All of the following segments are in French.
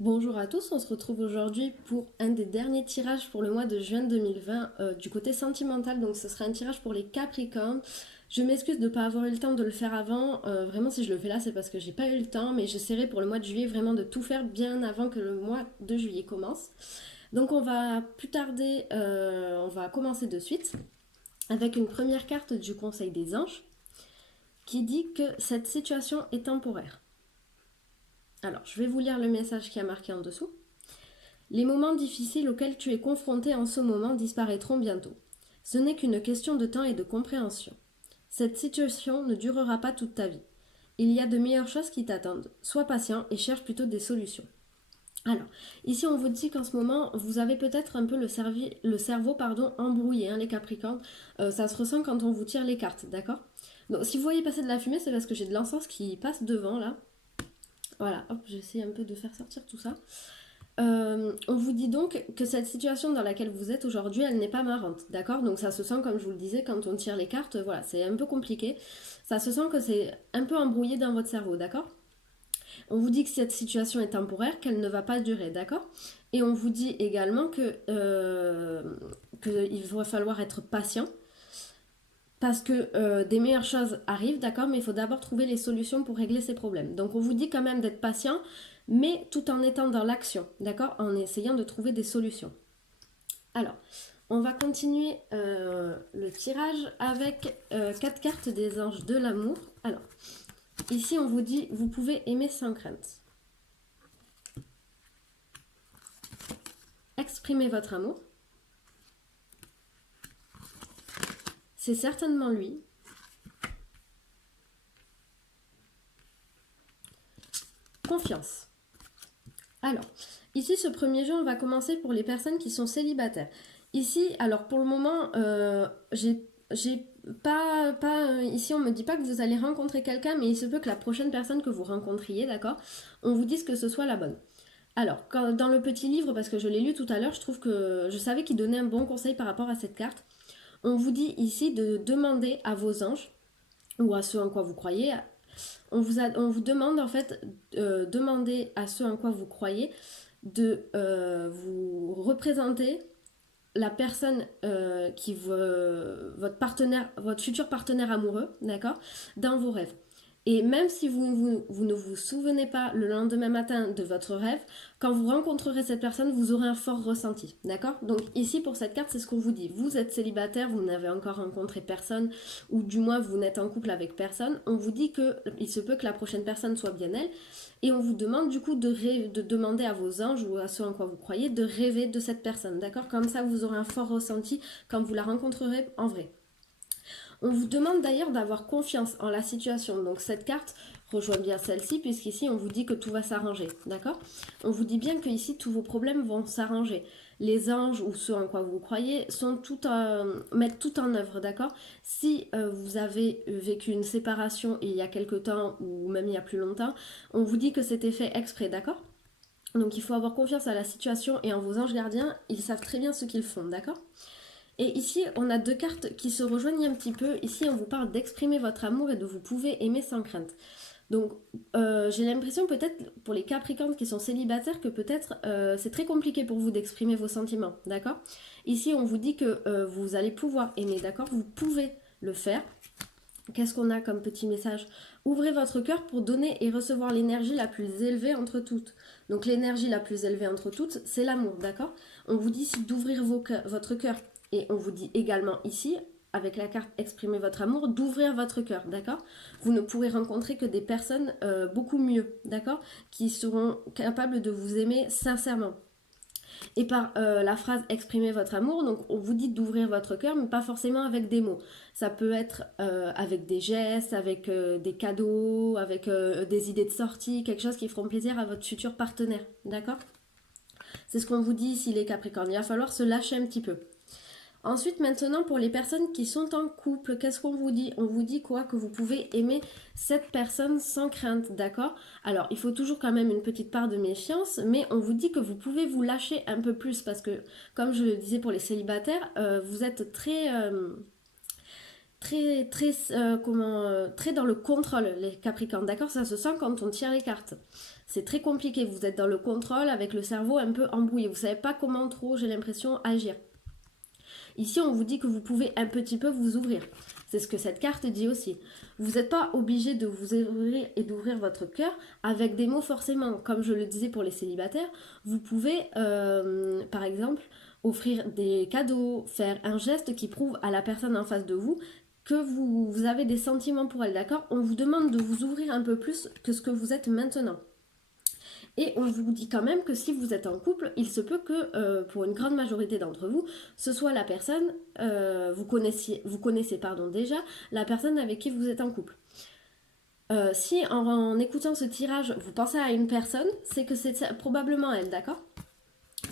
Bonjour à tous, on se retrouve aujourd'hui pour un des derniers tirages pour le mois de juin 2020 du côté sentimental. Donc ce sera un tirage pour les Capricornes. Je m'excuse de ne pas avoir eu le temps de le faire avant. Vraiment, si je le fais là, c'est parce que j'ai pas eu le temps. Mais j'essaierai pour le mois de juillet vraiment de tout faire bien avant que le mois de juillet commence. Donc on va plus tarder, on va commencer de suite avec une première carte du Conseil des anges qui dit que cette situation est temporaire. Alors, je vais vous lire le message qui a marqué en dessous. Les moments difficiles auxquels tu es confronté en ce moment disparaîtront bientôt. Ce n'est qu'une question de temps et de compréhension. Cette situation ne durera pas toute ta vie. Il y a de meilleures choses qui t'attendent. Sois patient et cherche plutôt des solutions. Alors, ici on vous dit qu'en ce moment, vous avez peut-être un peu le cerveau embrouillé, hein, les Capricornes. Ça se ressent quand on vous tire les cartes, d'accord? Donc, si vous voyez passer de la fumée, c'est parce que j'ai de l'encens qui passe devant, là. Voilà, hop, j'essaie un peu de faire sortir tout ça. On vous dit donc que cette situation dans laquelle vous êtes aujourd'hui, elle n'est pas marrante, d'accord? Donc ça se sent, comme je vous le disais, quand on tire les cartes, voilà, c'est un peu compliqué. Ça se sent que c'est un peu embrouillé dans votre cerveau, d'accord? On vous dit que cette situation est temporaire, qu'elle ne va pas durer, d'accord? Et on vous dit également qu'il va falloir être patient parce que des meilleures choses arrivent, d'accord, mais il faut d'abord trouver les solutions pour régler ces problèmes. Donc on vous dit quand même d'être patient, mais tout en étant dans l'action, d'accord, en essayant de trouver des solutions. Alors, on va continuer le tirage avec 4 cartes des anges de l'amour. Alors, ici on vous dit, vous pouvez aimer sans crainte. Exprimez votre amour. C'est certainement lui. Confiance. Alors, ici, ce premier jeu, on va commencer pour les personnes qui sont célibataires. Ici, alors pour le moment, j'ai pas ici, on me dit pas que vous allez rencontrer quelqu'un, mais il se peut que la prochaine personne que vous rencontriez, d'accord, on vous dise que ce soit la bonne. Alors, dans le petit livre, parce que je l'ai lu tout à l'heure, je trouve que je savais qu'il donnait un bon conseil par rapport à cette carte. On vous dit ici de demander à vos anges, ou à ceux en quoi vous croyez, on vous demande en fait, demander à ceux en quoi vous croyez de vous représenter la personne qui votre partenaire, votre futur partenaire amoureux, d'accord, dans vos rêves. Et même si vous ne vous souvenez pas le lendemain matin de votre rêve, quand vous rencontrerez cette personne, vous aurez un fort ressenti. D'accord? Donc ici, pour cette carte, c'est ce qu'on vous dit. Vous êtes célibataire, vous n'avez encore rencontré personne, ou du moins vous n'êtes en couple avec personne. On vous dit qu'il se peut que la prochaine personne soit bien elle. Et on vous demande du coup de demander à vos anges ou à ceux en quoi vous croyez de rêver de cette personne. D'accord? Comme ça, vous aurez un fort ressenti quand vous la rencontrerez en vrai. On vous demande d'ailleurs d'avoir confiance en la situation. Donc cette carte rejoint bien celle-ci, puisqu'ici on vous dit que tout va s'arranger. D'accord? On vous dit bien que ici tous vos problèmes vont s'arranger. Les anges ou ceux en quoi vous croyez mettent tout en œuvre, d'accord? Si vous avez vécu une séparation il y a quelque temps ou même il y a plus longtemps, on vous dit que c'était fait exprès, d'accord? Donc il faut avoir confiance à la situation et en vos anges gardiens, ils savent très bien ce qu'ils font, d'accord? Et ici, on a deux cartes qui se rejoignent un petit peu. Ici, on vous parle d'exprimer votre amour et de vous pouvez aimer sans crainte. Donc, j'ai l'impression peut-être pour les Capricornes qui sont célibataires que peut-être c'est très compliqué pour vous d'exprimer vos sentiments, d'accord? Ici, on vous dit que vous allez pouvoir aimer, d'accord? Vous pouvez le faire. Qu'est-ce qu'on a comme petit message? Ouvrez votre cœur pour donner et recevoir l'énergie la plus élevée entre toutes. Donc l'énergie la plus élevée entre toutes, c'est l'amour, d'accord? On vous dit ici d'ouvrir votre cœur. Et on vous dit également ici, avec la carte exprimer votre amour, d'ouvrir votre cœur, d'accord? Vous ne pourrez rencontrer que des personnes beaucoup mieux, d'accord? Qui seront capables de vous aimer sincèrement. Et par la phrase exprimer votre amour, donc on vous dit d'ouvrir votre cœur, mais pas forcément avec des mots. Ça peut être avec des gestes, avec des cadeaux, avec des idées de sortie, quelque chose qui feront plaisir à votre futur partenaire. D'accord? C'est ce qu'on vous dit ici les Capricornes. Il va falloir se lâcher un petit peu. Ensuite, maintenant, pour les personnes qui sont en couple, qu'est-ce qu'on vous dit? On vous dit quoi? Que vous pouvez aimer cette personne sans crainte, d'accord? Alors, il faut toujours quand même une petite part de méfiance, mais on vous dit que vous pouvez vous lâcher un peu plus parce que, comme je le disais pour les célibataires, vous êtes très dans le contrôle, les Capricornes, d'accord? Ça se sent quand on tire les cartes. C'est très compliqué, vous êtes dans le contrôle avec le cerveau un peu embrouillé. Vous ne savez pas comment trop, j'ai l'impression, agir. Ici, on vous dit que vous pouvez un petit peu vous ouvrir. C'est ce que cette carte dit aussi. Vous n'êtes pas obligé de vous ouvrir et d'ouvrir votre cœur avec des mots forcément. Comme je le disais pour les célibataires, vous pouvez, par exemple, offrir des cadeaux, faire un geste qui prouve à la personne en face de vous que vous avez des sentiments pour elle, d'accord? On vous demande de vous ouvrir un peu plus que ce que vous êtes maintenant. Et on vous dit quand même que si vous êtes en couple, il se peut que pour une grande majorité d'entre vous, ce soit la personne, vous connaissez déjà la personne avec qui vous êtes en couple. Si en écoutant ce tirage, vous pensez à une personne, c'est que c'est probablement elle, d'accord?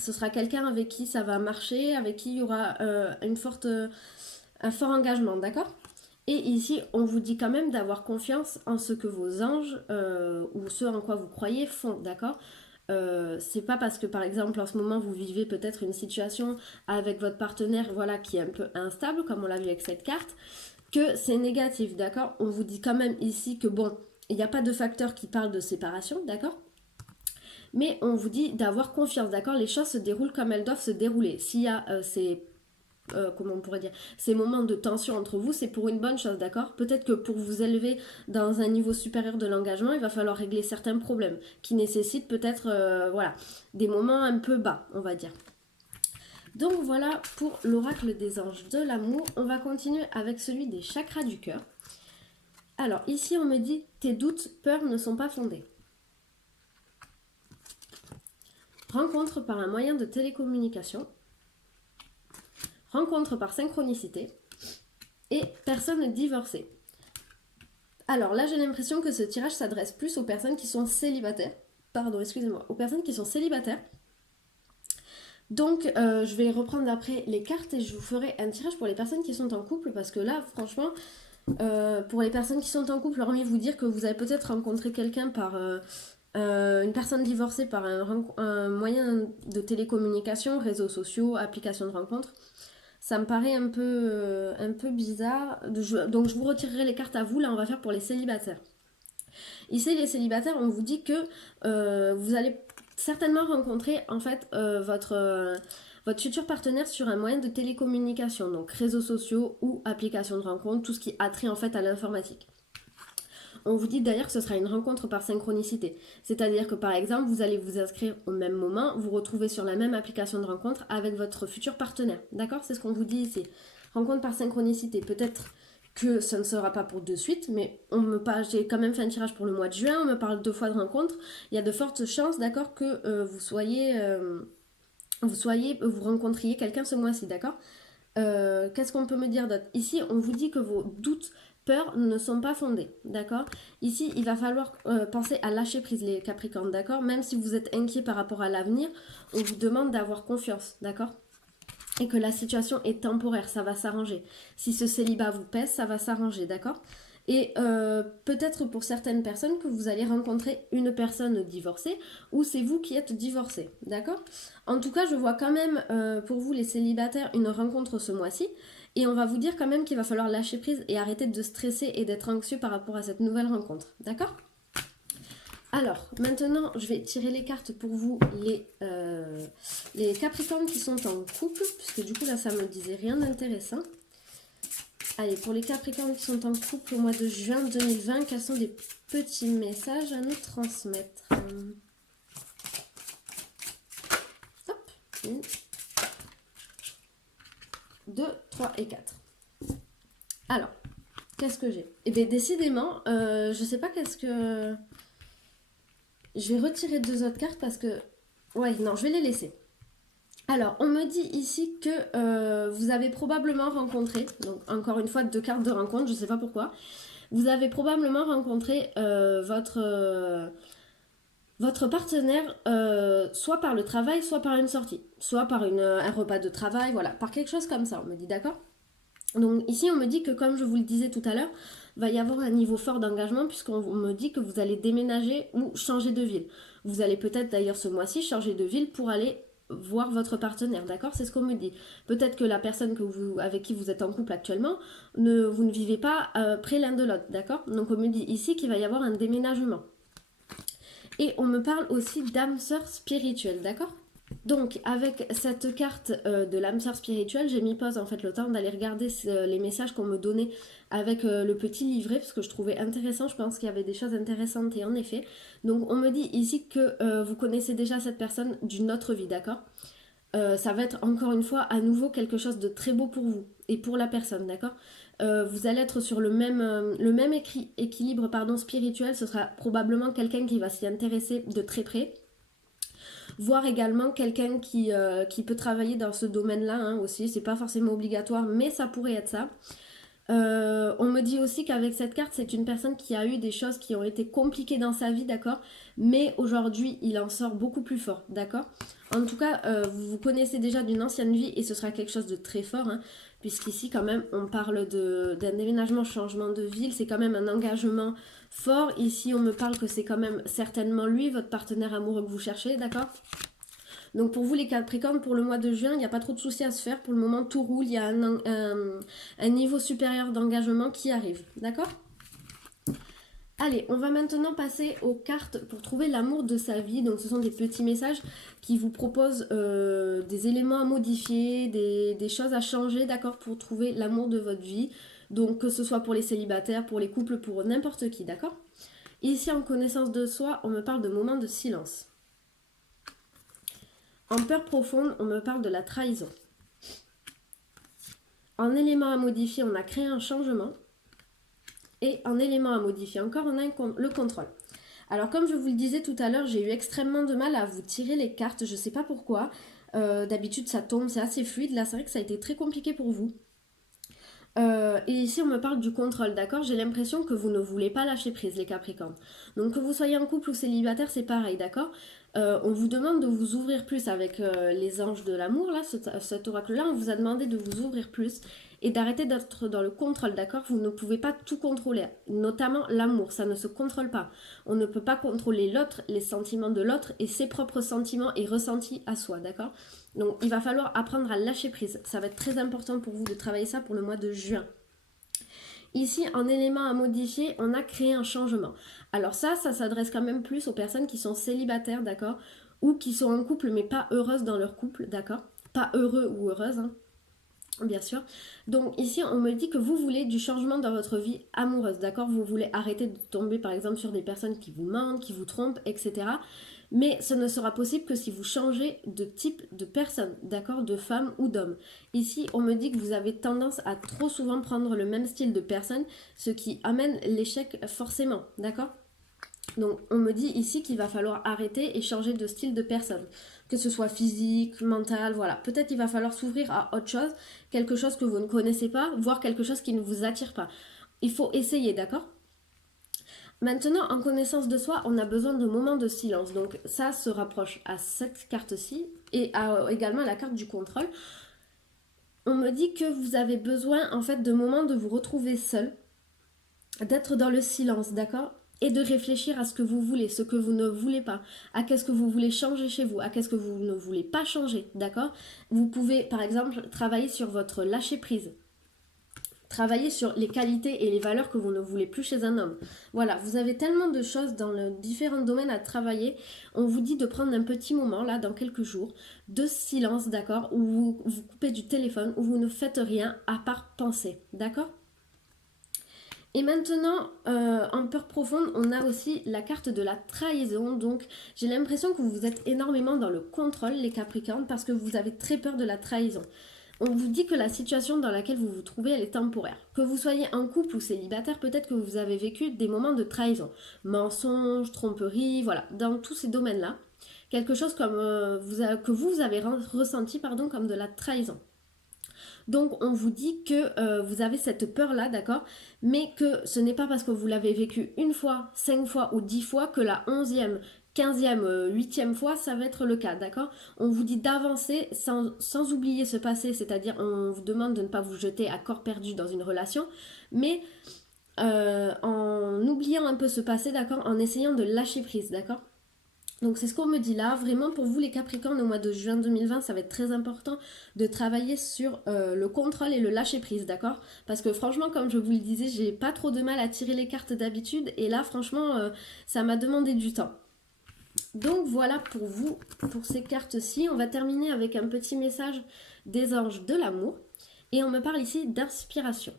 Ce sera quelqu'un avec qui ça va marcher, avec qui il y aura un fort engagement, d'accord? Et ici, on vous dit quand même d'avoir confiance en ce que vos anges ou ce en quoi vous croyez font, d'accord? C'est pas parce que par exemple en ce moment vous vivez peut-être une situation avec votre partenaire voilà qui est un peu instable comme on l'a vu avec cette carte que c'est négatif, d'accord? On vous dit quand même ici que bon, il n'y a pas de facteur qui parle de séparation, d'accord? Mais on vous dit d'avoir confiance, d'accord? Les choses se déroulent comme elles doivent se dérouler. S'il y a comment on pourrait dire, ces moments de tension entre vous, c'est pour une bonne chose, d'accord? Peut-être que pour vous élever dans un niveau supérieur de l'engagement, il va falloir régler certains problèmes qui nécessitent peut-être voilà, des moments un peu bas, on va dire. Donc voilà pour l'oracle des anges de l'amour. On va continuer avec celui des chakras du cœur. Alors ici on me dit tes doutes, peurs ne sont pas fondés. Rencontre par un moyen de télécommunication. Rencontre par synchronicité et personne divorcée. Alors là, j'ai l'impression que ce tirage s'adresse plus aux personnes qui sont célibataires. Pardon, excusez-moi, aux personnes qui sont célibataires. Donc, je vais reprendre après les cartes et je vous ferai un tirage pour les personnes qui sont en couple parce que là, franchement, pour les personnes qui sont en couple, hormis vous dire que vous avez peut-être rencontré quelqu'un par une personne divorcée par un moyen de télécommunication, réseaux sociaux, applications de rencontre. Ça me paraît un peu bizarre. Donc je vous retirerai les cartes à vous. Là, on va faire pour les célibataires. Ici, les célibataires, on vous dit que vous allez certainement rencontrer en fait votre futur partenaire sur un moyen de télécommunication, donc réseaux sociaux ou applications de rencontre, tout ce qui a trait en fait à l'informatique. On vous dit d'ailleurs que ce sera une rencontre par synchronicité. C'est-à-dire que par exemple, vous allez vous inscrire au même moment, vous retrouvez sur la même application de rencontre avec votre futur partenaire. D'accord? C'est ce qu'on vous dit ici. Rencontre par synchronicité. Peut-être que ça ne sera pas pour de suite, mais j'ai quand même fait un tirage pour le mois de juin, on me parle 2 fois de rencontre. Il y a de fortes chances, d'accord, que vous rencontriez quelqu'un ce mois-ci, d'accord? Qu'est-ce qu'on peut me dire d'autre? Ici, on vous dit que vos doutes, peurs ne sont pas fondées, d'accord? Ici, il va falloir penser à lâcher prise les Capricornes, d'accord? Même si vous êtes inquiet par rapport à l'avenir, on vous demande d'avoir confiance, d'accord? Et que la situation est temporaire, ça va s'arranger. Si ce célibat vous pèse, ça va s'arranger, d'accord? Et peut-être pour certaines personnes que vous allez rencontrer une personne divorcée ou c'est vous qui êtes divorcé, d'accord? En tout cas, je vois quand même pour vous les célibataires une rencontre ce mois-ci et on va vous dire quand même qu'il va falloir lâcher prise et arrêter de stresser et d'être anxieux par rapport à cette nouvelle rencontre, d'accord? Alors, maintenant, je vais tirer les cartes pour vous, les Capricornes qui sont en couple, puisque du coup, là, ça me disait rien d'intéressant. Allez, pour les Capricornes qui sont en couple au mois de juin 2020, quels sont des petits messages à nous transmettre? Hop, 1, 2, 3 et 4. Alors, qu'est-ce que j'ai? Eh bien, décidément, je sais pas qu'est-ce que... Je vais retirer 2 autres cartes parce que... Ouais, non, je vais les laisser. Alors, on me dit ici que vous avez probablement rencontré, donc encore une fois 2 cartes de rencontre, je ne sais pas pourquoi, vous avez probablement rencontré votre partenaire soit par le travail, soit par une sortie, soit par un repas de travail, voilà, par quelque chose comme ça, on me dit, d'accord? Donc ici, on me dit que comme je vous le disais tout à l'heure, va y avoir un niveau fort d'engagement puisqu'on me dit que vous allez déménager ou changer de ville. Vous allez peut-être d'ailleurs ce mois-ci changer de ville pour aller voir votre partenaire, d'accord? C'est ce qu'on me dit. Peut-être que la personne avec qui vous êtes en couple actuellement, vous ne vivez pas près l'un de l'autre, d'accord? Donc on me dit ici qu'il va y avoir un déménagement. Et on me parle aussi d'âme sœur spirituelle, d'accord? Donc, avec cette carte de l'âme sœur spirituelle, j'ai mis pause en fait le temps d'aller regarder les messages qu'on me donnait avec le petit livret, parce que je trouvais intéressant, je pense qu'il y avait des choses intéressantes et en effet. Donc, on me dit ici que vous connaissez déjà cette personne d'une autre vie, d'accord? Ça va être encore une fois à nouveau quelque chose de très beau pour vous et pour la personne, d'accord? Vous allez être sur le même équilibre pardon, spirituel, ce sera probablement quelqu'un qui va s'y intéresser de très près, voire également quelqu'un qui peut travailler dans ce domaine-là hein, aussi, c'est pas forcément obligatoire, mais ça pourrait être ça. On me dit aussi qu'avec cette carte, c'est une personne qui a eu des choses qui ont été compliquées dans sa vie, d'accord? Mais aujourd'hui, il en sort beaucoup plus fort, d'accord? En tout cas, vous vous connaissez déjà d'une ancienne vie et ce sera quelque chose de très fort, hein, puisqu'ici, quand même, on parle d'un déménagement, changement de ville, c'est quand même un engagement fort. Ici, on me parle que c'est quand même certainement lui, votre partenaire amoureux que vous cherchez, d'accord? Donc pour vous les Capricornes, pour le mois de juin, il n'y a pas trop de soucis à se faire. Pour le moment, tout roule, il y a un niveau supérieur d'engagement qui arrive. D'accord? Allez, on va maintenant passer aux cartes pour trouver l'amour de sa vie. Donc ce sont des petits messages qui vous proposent des éléments à modifier, des choses à changer, d'accord, pour trouver l'amour de votre vie. Donc que ce soit pour les célibataires, pour les couples, pour n'importe qui, d'accord? Ici, en connaissance de soi, on me parle de moments de silence. En peur profonde, on me parle de la trahison. En élément à modifier, on a créé un changement. Et en élément à modifier encore, on a le contrôle. Alors comme je vous le disais tout à l'heure, j'ai eu extrêmement de mal à vous tirer les cartes. Je ne sais pas pourquoi. D'habitude, ça tombe, c'est assez fluide. Là, c'est vrai que ça a été très compliqué pour vous. Et ici, on me parle du contrôle, d'accord? J'ai l'impression que vous ne voulez pas lâcher prise, les Capricornes. Donc, que vous soyez en couple ou célibataire, c'est pareil, d'accord? On vous demande de vous ouvrir plus avec les anges de l'amour, là, cet oracle-là, on vous a demandé de vous ouvrir plus et d'arrêter d'être dans le contrôle, d'accord? Vous ne pouvez pas tout contrôler, notamment l'amour, ça ne se contrôle pas. On ne peut pas contrôler l'autre, les sentiments de l'autre et ses propres sentiments et ressentis à soi, d'accord? Donc il va falloir apprendre à lâcher prise. Ça va être très important pour vous de travailler ça pour le mois de juin. Ici, en élément à modifier, on a créé un changement. Alors ça s'adresse quand même plus aux personnes qui sont célibataires, d'accord? Ou qui sont en couple mais pas heureuses dans leur couple, d'accord? Pas heureux ou heureuses, hein, bien sûr. Donc ici, on me dit que vous voulez du changement dans votre vie amoureuse, d'accord? Vous voulez arrêter de tomber par exemple sur des personnes qui vous mentent, qui vous trompent, etc. Mais ce ne sera possible que si vous changez de type de personne, d'accord, de femme ou d'homme. Ici, on me dit que vous avez tendance à trop souvent prendre le même style de personne, ce qui amène l'échec forcément, d'accord? Donc, on me dit ici qu'il va falloir arrêter et changer de style de personne, que ce soit physique, mental, voilà. Peut-être il va falloir s'ouvrir à autre chose, quelque chose que vous ne connaissez pas, voire quelque chose qui ne vous attire pas. Il faut essayer, d'accord? Maintenant, en connaissance de soi, on a besoin de moments de silence. Donc ça se rapproche à cette carte-ci et également à la carte du contrôle. On me dit que vous avez besoin en fait de moments de vous retrouver seul, d'être dans le silence, d'accord? Et de réfléchir à ce que vous voulez, ce que vous ne voulez pas, à qu'est-ce que vous voulez changer chez vous, à qu'est-ce que vous ne voulez pas changer, d'accord? Vous pouvez par exemple travailler sur votre lâcher-prise. Travailler sur les qualités et les valeurs que vous ne voulez plus chez un homme. Voilà, vous avez tellement de choses dans les différents domaines à travailler. On vous dit de prendre un petit moment, là, dans quelques jours, de silence, d'accord, où vous vous coupez du téléphone, où vous ne faites rien à part penser, d'accord? Et maintenant, en peur profonde, on a aussi la carte de la trahison. Donc, j'ai l'impression que vous êtes énormément dans le contrôle, les Capricornes, parce que vous avez très peur de la trahison. On vous dit que la situation dans laquelle vous vous trouvez, elle est temporaire. Que vous soyez en couple ou célibataire, peut-être que vous avez vécu des moments de trahison. Mensonges, tromperies, voilà, dans tous ces domaines-là. Quelque chose comme, que vous avez ressenti comme de la trahison. Donc on vous dit que vous avez cette peur-là, d'accord? Mais que ce n'est pas parce que vous l'avez vécu une fois, 5 fois ou 10 fois que la 11e, 15e, 8e fois, ça va être le cas, d'accord? On vous dit d'avancer sans oublier ce passé, c'est-à-dire on vous demande de ne pas vous jeter à corps perdu dans une relation, mais en oubliant un peu ce passé, d'accord? En essayant de lâcher prise, d'accord? Donc c'est ce qu'on me dit là, vraiment pour vous les Capricornes au mois de juin 2020, ça va être très important de travailler sur le contrôle et le lâcher prise, d'accord? Parce que franchement, comme je vous le disais, j'ai pas trop de mal à tirer les cartes d'habitude et là franchement, ça m'a demandé du temps. Donc voilà pour vous, pour ces cartes-ci. On va terminer avec un petit message des anges de l'amour. Et on me parle ici d'inspiration.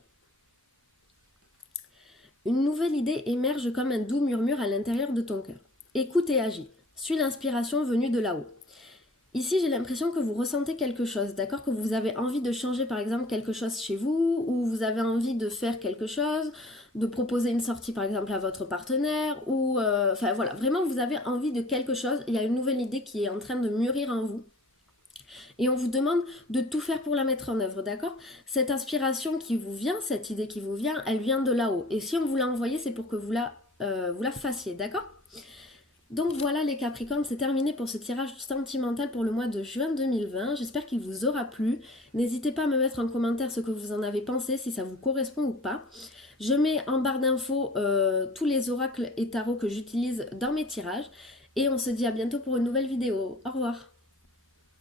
Une nouvelle idée émerge comme un doux murmure à l'intérieur de ton cœur. Écoute et agis. Suis l'inspiration venue de là-haut. Ici, j'ai l'impression que vous ressentez quelque chose, d'accord? Que vous avez envie de changer, par exemple, quelque chose chez vous, ou vous avez envie de faire quelque chose, de proposer une sortie, par exemple, à votre partenaire, ou... Enfin, voilà, vraiment, vous avez envie de quelque chose. Il y a une nouvelle idée qui est en train de mûrir en vous. Et on vous demande de tout faire pour la mettre en œuvre, d'accord? Cette inspiration qui vous vient, cette idée qui vous vient, elle vient de là-haut. Et si on vous l'a envoyée, c'est pour que vous la fassiez, d'accord? Donc voilà les Capricornes, c'est terminé pour ce tirage sentimental pour le mois de juin 2020. J'espère qu'il vous aura plu. N'hésitez pas à me mettre en commentaire ce que vous en avez pensé, si ça vous correspond ou pas. Je mets en barre d'infos tous les oracles et tarots que j'utilise dans mes tirages. Et on se dit à bientôt pour une nouvelle vidéo. Au revoir.